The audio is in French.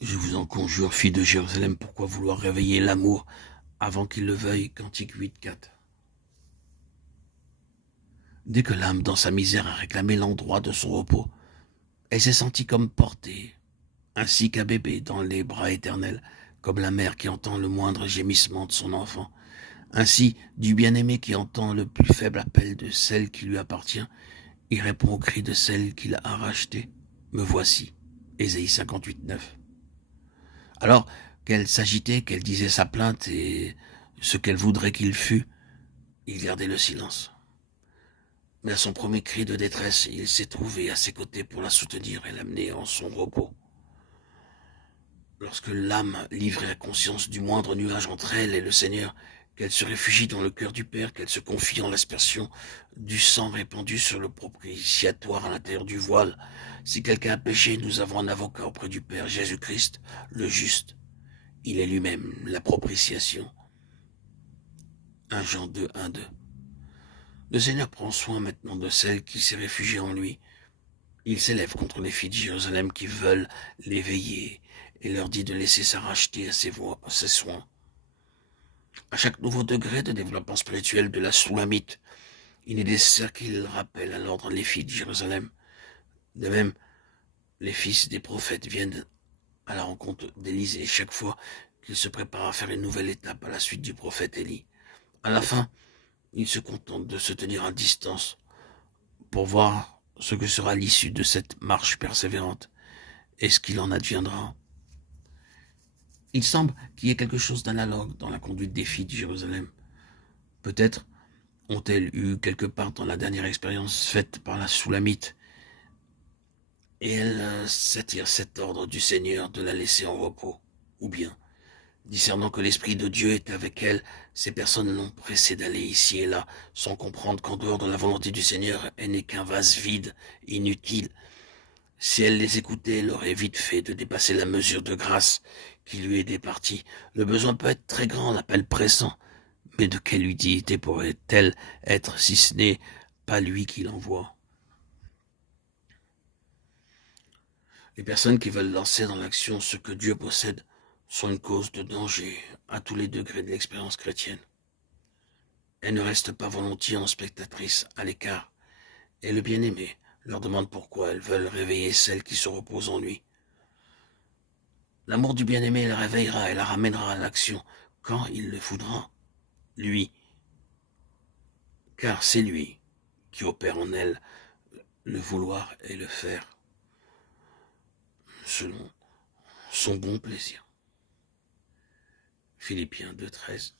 Je vous en conjure, fille de Jérusalem, pourquoi vouloir réveiller l'amour avant qu'il le veuille? Cantique 8-4. Dès que l'âme, dans sa misère, a réclamé l'endroit de son repos, elle s'est sentie comme portée, ainsi qu'un bébé dans les bras éternels, comme la mère qui entend le moindre gémissement de son enfant. Ainsi, du bien-aimé qui entend le plus faible appel de celle qui lui appartient, il répond au cri de celle qu'il a rachetée. Me voici. Ésaïe 58-9. Alors qu'elle s'agitait, qu'elle disait sa plainte et ce qu'elle voudrait qu'il fût, il gardait le silence. Mais à son premier cri de détresse, il s'est trouvé à ses côtés pour la soutenir et l'amener en son repos. Lorsque l'âme livrée à conscience du moindre nuage entre elle et le Seigneur, qu'elle se réfugie dans le cœur du Père, qu'elle se confie en l'aspersion du sang répandu sur le propitiatoire à l'intérieur du voile. Si quelqu'un a péché, nous avons un avocat auprès du Père, Jésus-Christ, le juste. Il est lui-même la propitiation. 1 Jean 2, 1, 2. Le Seigneur prend soin maintenant de celle qui s'est réfugiée en lui. Il s'élève contre les filles de Jérusalem qui veulent l'éveiller et leur dit de laisser s'arracher à ses soins. À chaque nouveau degré de développement spirituel de la Soulamite, il est nécessaire qu'il rappelle à l'ordre les filles de Jérusalem. De même, les fils des prophètes viennent à la rencontre d'Élisée chaque fois qu'il se prépare à faire une nouvelle étape à la suite du prophète Élie. À la fin, il se contente de se tenir à distance pour voir ce que sera l'issue de cette marche persévérante et ce qu'il en adviendra. Il semble qu'il y ait quelque chose d'analogue dans la conduite des filles de Jérusalem. Peut-être ont-elles eu quelque part dans la dernière expérience faite par la Soulamite, et elles s'attirent cet ordre du Seigneur de la laisser en repos. Ou bien, discernant que l'Esprit de Dieu est avec elles, ces personnes l'ont pressée d'aller ici et là, sans comprendre qu'en dehors de la volonté du Seigneur, elle n'est qu'un vase vide, inutile. Si elle les écoutait, elle aurait vite fait de dépasser la mesure de grâce qui lui est départie. Le besoin peut être très grand, l'appel pressant, mais de quelle utilité pourrait-elle être si ce n'est pas lui qui l'envoie? Les personnes qui veulent lancer dans l'action ce que Dieu possède sont une cause de danger à tous les degrés de l'expérience chrétienne. Elles ne restent pas volontiers en spectatrices à l'écart, et le bien-aimé leur demande pourquoi elles veulent réveiller celles qui se reposent en lui. L'amour du bien-aimé la réveillera et la ramènera à l'action quand il le voudra, lui, car c'est lui qui opère en elle le vouloir et le faire selon son bon plaisir. Philippiens 2,13.